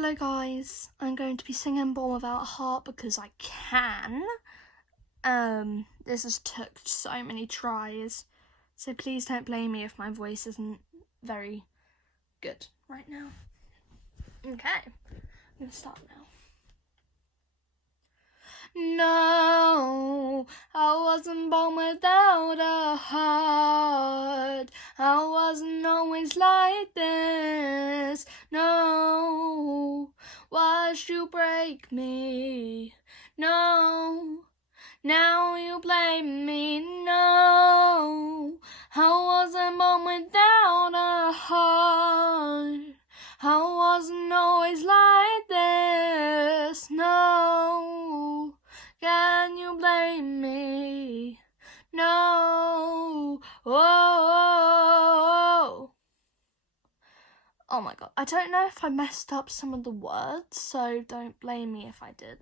Hello guys, I'm going to be singing Born Without a Heart because I can. This has took so many tries, so please don't blame me if my voice isn't very good right now. Okay, I'm going to start now. No, I wasn't born without a heart. I wasn't always like this. No, why'd you break me? No, now you blame me. No, I wasn't born without a heart. I wasn't always like this. No, can you blame me? No. Oh. Oh my god. I don't know if I messed up some of the words, so don't blame me if I did.